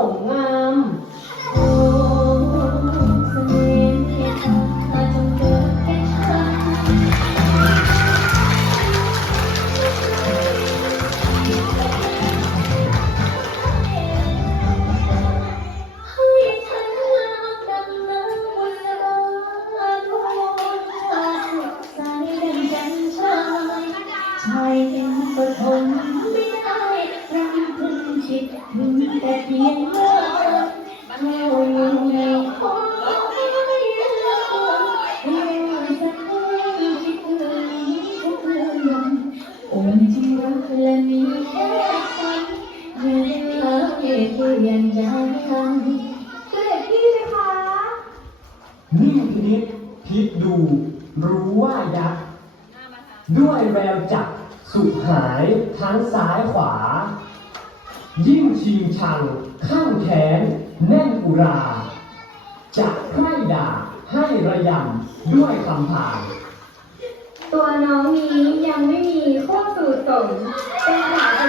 นุษย์โฉมงาม ด้วยแววจับสุดหายทั้งซ้ายขวา ยิ่งชิงชัง ข้างแขนแน่นอุรา จะใคร่ด่าให้ระยำด้วยคำพานตัวน้องนี้ยังไม่มีข้อสู่สมเป็นขาน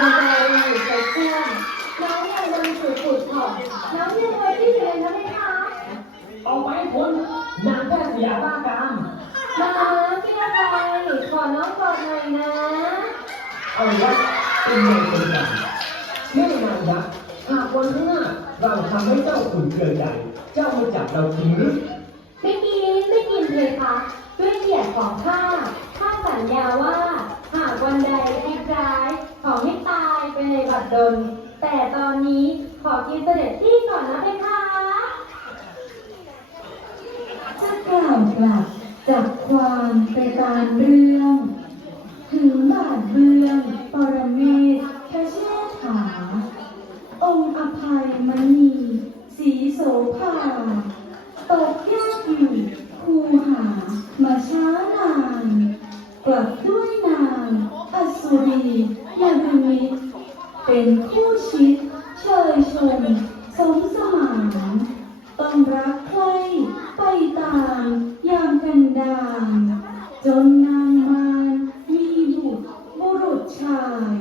เอาไว้เป็นไงเป็นกันแม่นางยักษ์หากวันข้างหน้าเราทำให้เจ้าขุนเคืองใหญ่เจ้ามาจับเราจริงหรือไม่กินไม่กินเลยค่ะด้วยเกียรติของข้าข้าสัญญาว่า หากวันใดคิดร้ายขอให้ตายไปในบัดดล แต่ตอนนี้ขอกินเสด็จพี่ก่อนนะเพคะจะกล่าวกลับจากความไปตามเรื่องถึงบาทเบืองปรเมศพระเชษฐา องค์อภัยมณีสีโสภา ตกยากอยู่คูหามาช้านาน กลับด้วยนางอสุรียานุมิตรเป็นคู่ชิดเชยชมสมสมาน ต้องรักใครไปตามยามกันดานจนนางมารมีบุตรบุรุษชาย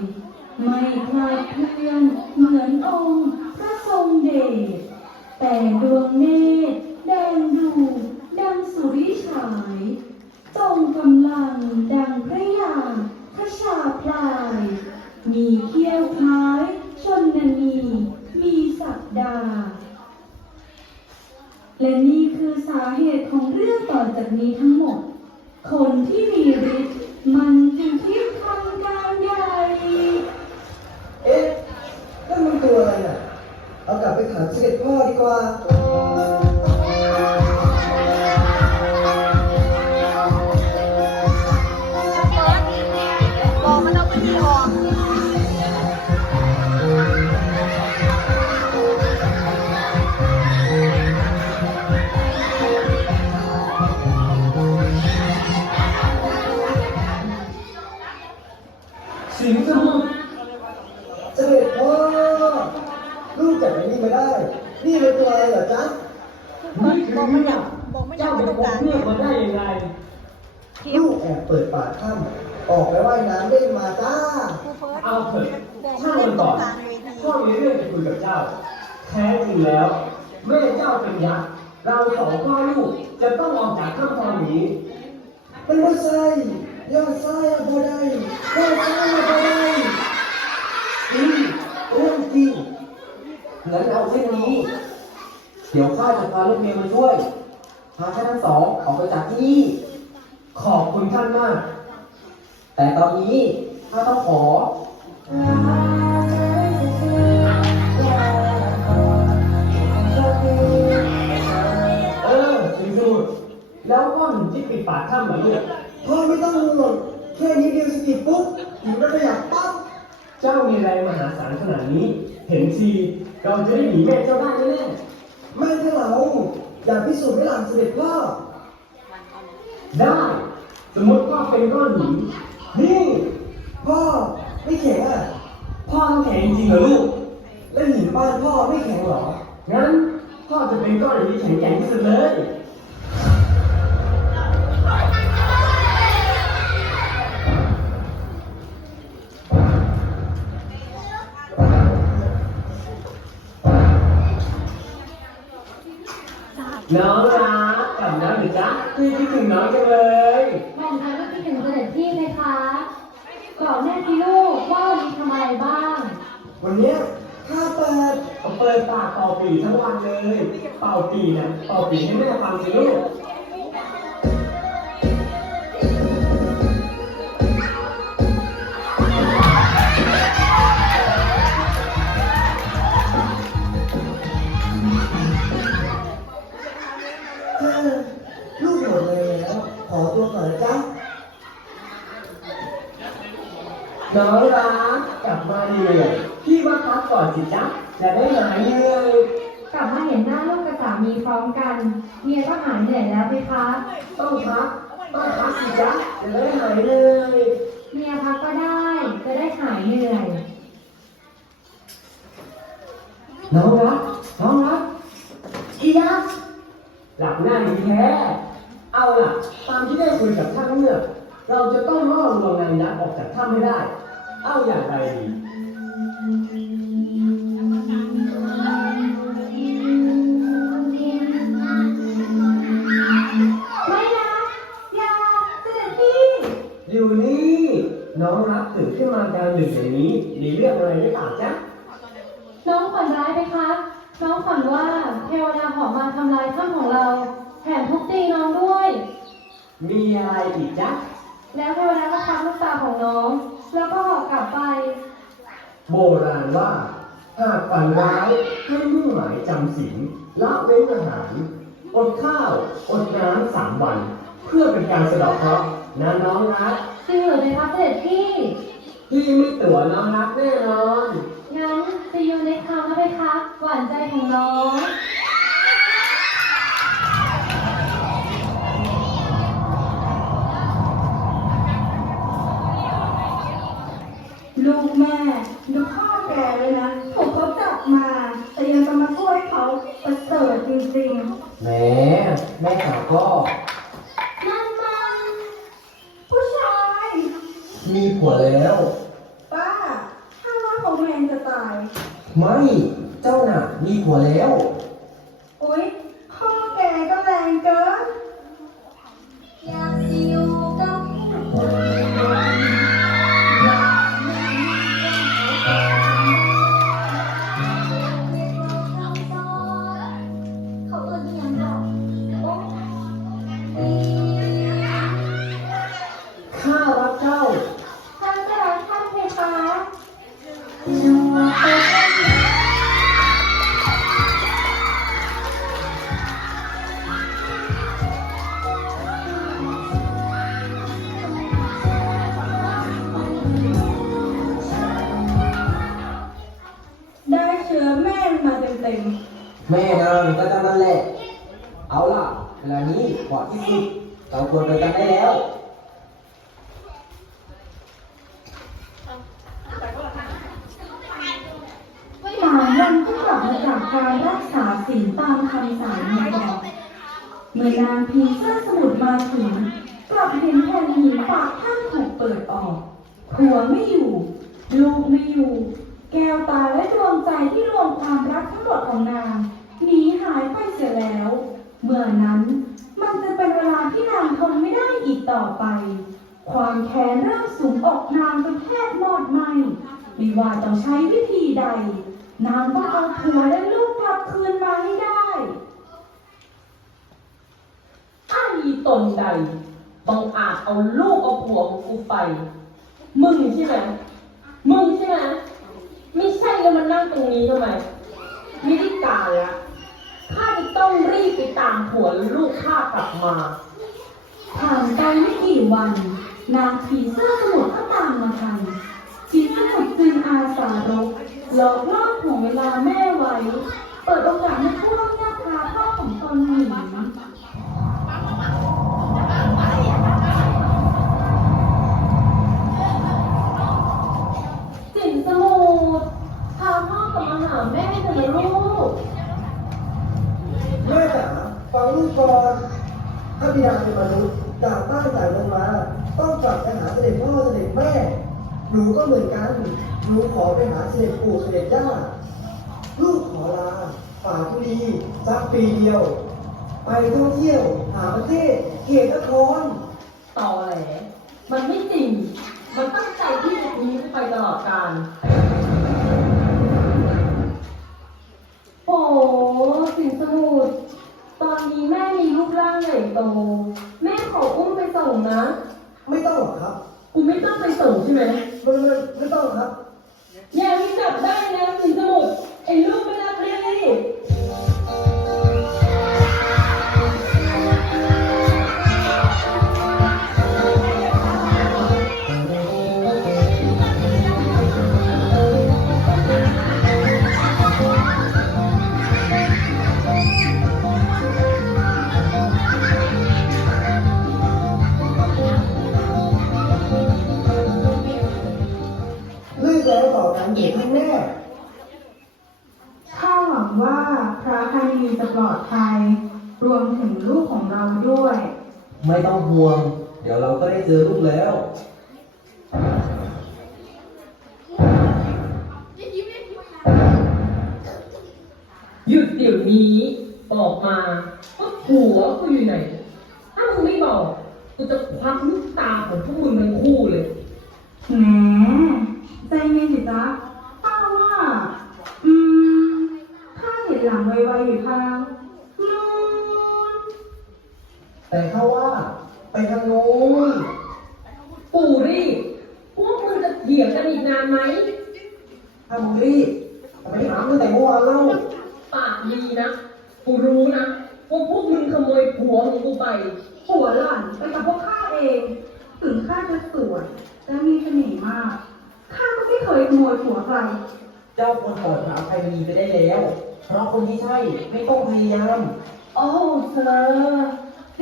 ไม่คลาดเคลื่อนเหมือนองค์พระทรงเดช แต่ดวงเนตรแดงดูดังสุริฉายทรงกำลังดังพระยาพระชาพลาย มีเขี้ยวคล้ายชนนนี มีศักดา และนี่คือสาเหตุของเรื่องต่อจากนี้ทั้งหมด คนที่มีฤทธิ์มันจึงคิดทำการใหญ่ เอ๊ะนั่นมัน ตัวอะไรอะเอากลับไปถามเสด็จพ่อดีกว่า เจ้าเป็นคนเลือกมาได้ยังไงลูกแอบเปิดปากถ้ำออกไปว่ายน้ำเล่นมาจ้า ครูเฟิร์สเอาเถอะบอกช่างเล่มันนตรก่งอนกลางเวทีพ่อมีเรื่องจะคุยกับเจ้า แท้จริงแล้วแม่เจ้าเป็นยักษ์เราสองพ่อลูกจะต้องออกจากถ้ำทองนี้มันไม่ใช่ยอดไส้อะบ่ได้ยอดไส้อะบ่ได้จริงเรื่องจริงงั้นเอาเช่นนี้ เดี๋ยวข้าจะพาลูกเมียมาช่วย พาแค่ทั้งสองออกไปจากที่นี่ ขอบคุณท่านมาก แต่ตอนนี้ข้าต้องขอ เออสิงห์สมุทรแล้วก้อนหินที่ปิดปากถ้ำเหมือนเนี่ยพ่อไม่ต้องห่วงแค่นี้เดียวสกิดปุ๊บหิวก็ขยับปั๊บเจ้ามีแรงมหาศาลขนาดนี้ เห็นทีเราจะได้หนีแม่เจ้าได้แน่ไม่ถ้าเรา อยากพิสูจน์ให้หลานเสด็จพ่อๆได้ สมมติว่าเป็นก้อนหินนี่พ่อไม่แข็งอะพ่อต้องแข็งจริงเหรอลูกแล้วหินบ้านพ่อไม่แข็งเหรองั้นพ่อจะเป็นก้อนหินที่แข็งแกร่งที่สุดเลย น้องจังเลยหม่อมฉันก็คิดถึงเสด็จพี่เลยคะบอกแม่พี่ลูกว่าวันนี้ทำอะไรบ้าง วันเนี้ยข้าเปิดเอาเปิดปากเป่าปีทั้งวันเลย เป่าปีนะเป่าปีให้แม่ฟังสิลูก น้องรักกลับมาเหนื่อยพี่ว่าพักก่อนสิจ๊ะจะได้หายเหนื่อยกลับมาเห็นหน้าลูกกับสามีพร้อมกัน เมียก็หายเหนื่อยแล้วไหมคะ ต้องพักต้องพักสิจ๊ะจะได้หายเหนื่อยเมียพักก็ได้ จะได้หายเหนื่อย น้องรักน้องรักอียักหลับหน้าดีแท้ เอาล่ะ ตามที่ได้คุยกับท่านเมื่อเราจะต้องล่อลวงนายยักออกจากถ้ำให้ได้ เอาอย่างไรดีไม่นะอย่าเสด็จพี่ อยู่นี่น้องรักตื่นขึ้นมากลางดึกอย่างนี้ มีเรื่องอะไรหรือเปล่าจ๊ะ น้องฝันร้ายไหมคะ น้องฝันว่าเทวดาเหอมาทำลายถ้ำของเรา แถมทุบตีน้องด้วย มีอะไรอีกจ๊ะ แล้วเทวดาก็ทำลูกตาของน้อง แล้วก็ห่อกลับไป โบราณว่าหากฝันร้ายให้มุ่งหมายจำศีลละเว้นอาหารอดข้าวอดน้ำสามวัน เพื่อเป็นการสะเดอกเคราะห์นะน้องรักจริงหรือไม่คะเสด็จพี่ พี่ไม่ตั๋วน้องรักแน่นอน งั้นจะอยู่ในคำนะเพคะหวานใจของน้อง ลูกแม่ดูพ่อแกเลยนะถูกเขาจับมา แต่ยังจะมาช่วยเขาประเสริฐจริงแหมแม่สาวก็ ๆ นั่นมันผู้ชาย มีผัวแล้ว ป้า ถ้าว่าเขาแมนจะตาย ไม่ เจ้าน่ะ มีผัวแล้ว นี้เหมาะที่สุดเราควรไปกันได้แล้วสามวันก็กลับมาจากการรักษาศีลตามคำสายมาบอกเมื่อนางพีเสื้อสมุทรมาถึงกลับเห็นแผ่นหินปากท่านถูกเปิดออกผัวไม่อยู่ ลูกไม่อยู่ แก้วตาและดวงใจที่รวมความรักทั้งหมดของนางหนีหายไปเสียแล้ว เมื่อนั้น มันจะเป็นเวลาที่นางทนไม่ได้อีกต่อไป ความแค้นเริ่มสูงอกนางจนแทบหมดไหมไม่ว่าจะใช้วิธีใด นางต้องเอาผัวและลูกกลับคืนมาให้ได้ไอ้ตนใดบังอาจเอาลูกเอาผัวของกูไป มึงใช่ไหมมึงใช่ไหมไม่ใช่แล้วมันนั่งตรงนี้ทำไมไม่ได้การละ ข้าจะต้องรีบไปตามผัวลูกข้ากลับมาผ่านไปไม่กี่วัน นางผีเสื้อสมุทรก็ตามมาทันผีสมุทรจึงอาสารกหลอกล่อถ่วงเวลาแม่ไว้ เปิดโอกาสให้พวกญาติพาพ่อของตนหนี สินสมุทรพาพ่อกลับมาหาแม่เถอะนะลูก แม่จ๋าฟังลูกก่อน ถ้าบิดาเป็นมนุษย์จากบ้านจากลงมา ต้องกลับไปหาเสด็จพ่อเสด็จแม่ หนูก็เหมือนกัน หนูขอไปหาเสด็จปู่เสด็จย่าลูกขอลาฝ่าทุลีสักปีเดียว ไปท่องเที่ยว หาประเทศเขตนครต่อแหลมันไม่จริง มันตั้งใจที่จะทิ้ไปตลอดกาล ไม่ต้องห่วง เดี๋ยวเราก็ได้เจอลูกแล้วหยุดเดี๋ยวนี้บอกมาว่าผัวกูอยู่ไหน ถ้ามึงไม่บอกกูจะควักลูกตาของพวกมึงทั้งคู่เลย แหมใจเย็นสิจ๊ะข้าว่า อืมข้าเห็นหลังไวๆอยู่ทางนู้น แต่เขาว่าไปทางโน้นปู่รีบพวกมึงจะเถียงกันอีกนานไหมถ้ามึงรีบจะไปหาตั้งแต่เมื่อวานแล้วปากดีนะ กูรู้นะว่าพวกมึงขโมยผัวของกูไป ผัวหล่อนไปกับพวกข้าเอง ถึงข้าจะสวยและมีเสน่ห์มากข้าก็ไม่เคยขโมยผัวใครเจ้าควรปล่อยพระอภัยมณีไปได้แล้ว เพราะคนที่ใช่ไม่ต้องพยายาม โอ้เธอ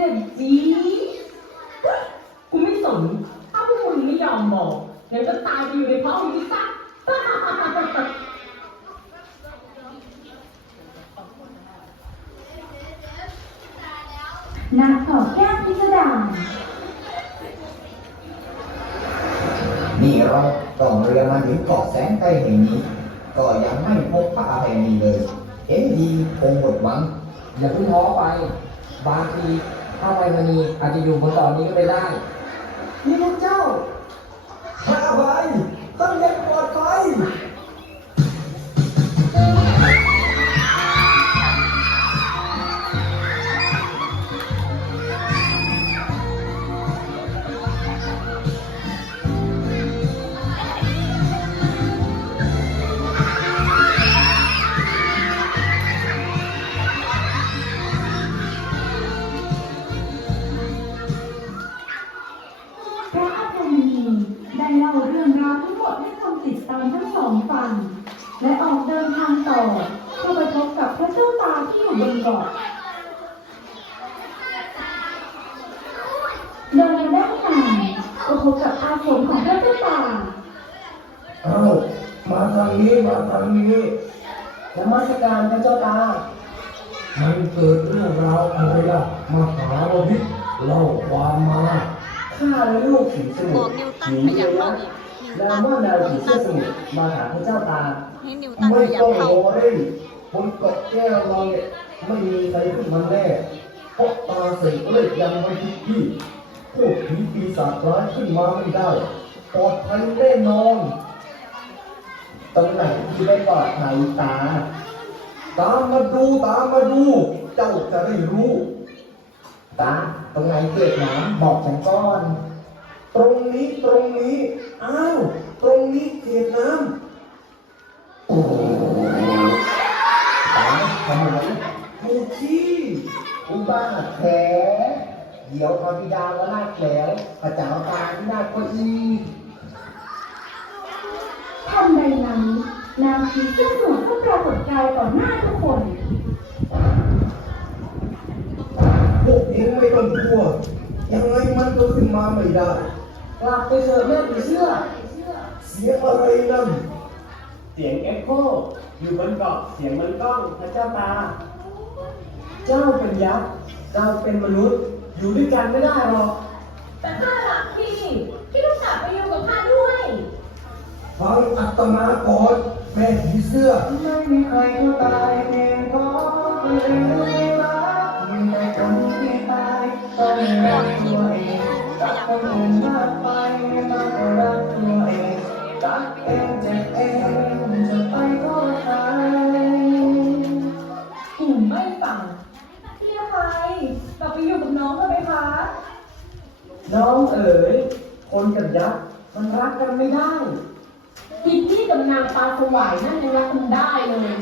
เจ็บจีดกูไม่สน ถ้าพวกมึงไม่ยอมบอกงั้นก็ตายไปอยู่ในท้องมึงซะนางขอแก้วพิสดารนี่เราต้องเรือมาถึงเกาะแสงใต้แห่งนี้ ก็ยังไม่พบพระอภัยมณีเลย เห็นดีคงหมดหวัง อย่าเพิ่งท้อไป บางที ถ้าไวมณีอาจจะอยู่บนเกาะนี้ก็ไปได้ นี่พวกเจ้าพระอภัยต้องยังปลอดภัยางนี้มาทางนี้นมัสการพระเจ้าตา มันเกิดเรื่องราวอะไรล่ะมาหาเราดิเล่าความมาข้าและลูกสิงสมุบทอกรนิวตันหญิงขยัเยบอะเข้าอีกนิวนามตันว่านายผีเสื้อสมุทรมาหาพระเจ้าตา ให้นิวตันไม่ขยัต้บองเข้ารอเลยบนเกาะแก้วเราเนี่ยไม่มีใครขึ้นมาแน่เพราะตาเสกเลขยังไม่ทุกที่พวกผีปีศาจร้ายขึ้นมาไม่ได้ปลอดภัยแน่นอน ตรงไหนที่ไม่ปลอดภัยตา ตามมาดูตามมาดู เจ้าจะได้รู้ ตา ตรงไหนเกิดน้ำบอกฉันก่อน ตรงนี้ตรงนี้ อ้าว ตรงนี้เขตน้ำตาทำไมำถูกที่อุบ้าแผลเดี๋ยวพระบิดาว่าลากแผลพระจ้าตาที่นาก็อี ทันใดนั้นนางผีเสื้อสมุทรก็ปรากฏกายต่อหน้าทุกคนพวกเองไม่ต้องกลัว ยังไงมันก็ขึ้นมาไม่ได้กลับไปเถอะแม่ผีเสื้อ เสียงอะไรนั่นเสียงเอ็กโคอยู่บนเกาะเสียงมันก้องพระเจ้าตา เจ้าเป็นยักษ์เราเป็นมนุษย์อยู่ด้วยกันไม่ได้หรอกแต่ข้ารักพี่ พี่ต้องกลับไปอยู่กับข้าด้วย ฟังอัตมาก่อนแม่ผีเสื้อ ไม่มีใครเขาตายเองก็ไม่รักอยู่แต่คนที่ตายต้องรักตัวเองรักคนอื่นมากไปมากกว่ารักตัวเองรักเองเจ็บเองจะไปก็ตายกูไม่ฟังพี่อภัยกลับไปอยู่กับน้องกันไหมคะ น้องเอ๋ยคนกับยักษ์มันรักกันไม่ได้ กินที่กับนางปลาสวายนั่นยังรักคุณได้เลย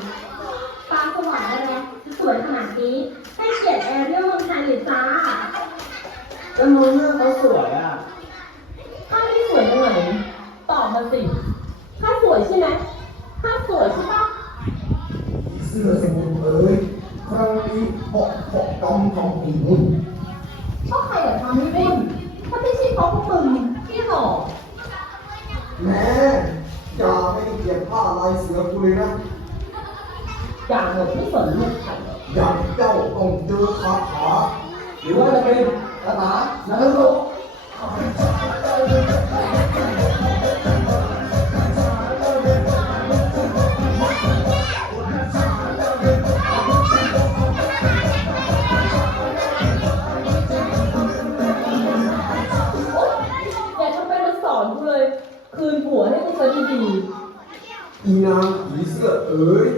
ปลาสวายอะไรสวยขนาดนี้ให้เกียรติแอร์เรียลเมืองไทยเลยจ้าก็น้องหน้าเขาสวยอะ ถ้าไม่ได้สวยตรงไหนตอบมาสิถ้าสวยใช่ไหมถ้าสวยใช่ปะเสื้อสมุนเอ๋ยครั้งนี้เหาะเหาะกองกองอีหุ่นเพราะใครอะทำให้วุ่นถ้าไม่ใช่เพราะพวกมึงที่หลอกแห ม่อย่าให้เกียรติผ้าลายเสือกูเลยนะอย่างหมดไม่สนลูกใครอย่างเจ้าต้องเจอคาถาหรือว่าจะเป็นคาถานารุโเสื้อเอ๋ย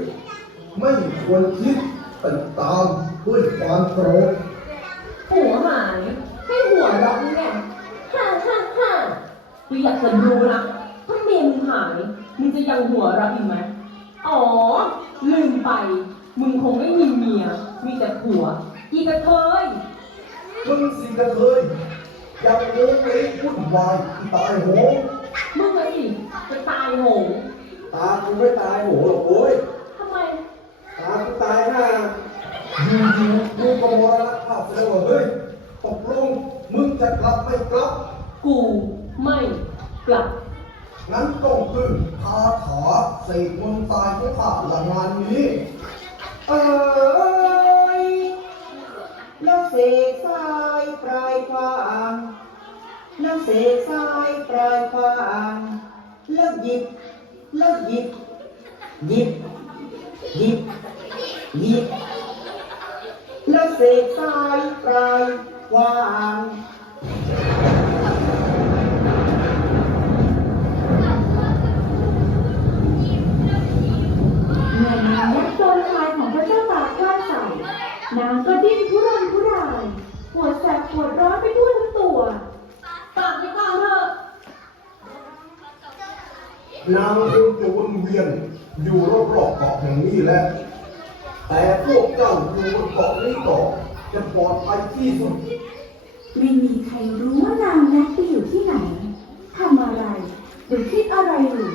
ไม่ควรคิดติดตามด้วยความโกรธๆหัวหายให้หัวเร้องเนี่ยฮ่าฮ่าฮ่ากูอยากจะดูนะถ้าเมียมึงหายมึงจะยังหัวเราะอีกไหมอ๋อ ลืมไป มึงคงไม่มีเมีย มีแต่ผัว อีกระเทยมึงสิกระเทยยังโง่เอ้วุ่นวายตายโหงมึงอะสิจะตายโหง ตากูไม่ตายโหหรอกโว้ยทำไมตากูตายห่าอยู่ๆกูก็มรณภาพแล้วว่าเฮ้ยตกลงมึงจะกลับไม่กลับ กูไม่กลับงั้นต้องพึ่งคาถาเสกมนต์ตายของข้าละงานนี้ เอ้ยน้ำเสกทรายปลายควางน้ำเสกทรายปลายควางแล้วหยิบ แล้วหยิบหยิบหยิบหยิบแล้วเสกทรายปลายควางเมื่อนางยักษ์โดนชายของพระเจ้าตากฆ่าใส่นางก็ดิ้นทุรนทุรายปวดแสบปวดร้อนไปทั่วทั้งตัว กลับไปก่อนเถอะ นางคงจะวนเวียนอยู่รอบๆเกาะแห่งนี้แหละแต่พวกเจ้าอยู่บนเกาะนี้ต่อจะปลอดภัยที่สุดไม่มีใครรู้ว่านางยักไปอยู่ที่ไหนทำอะไรหรือคิดอะไรอยู่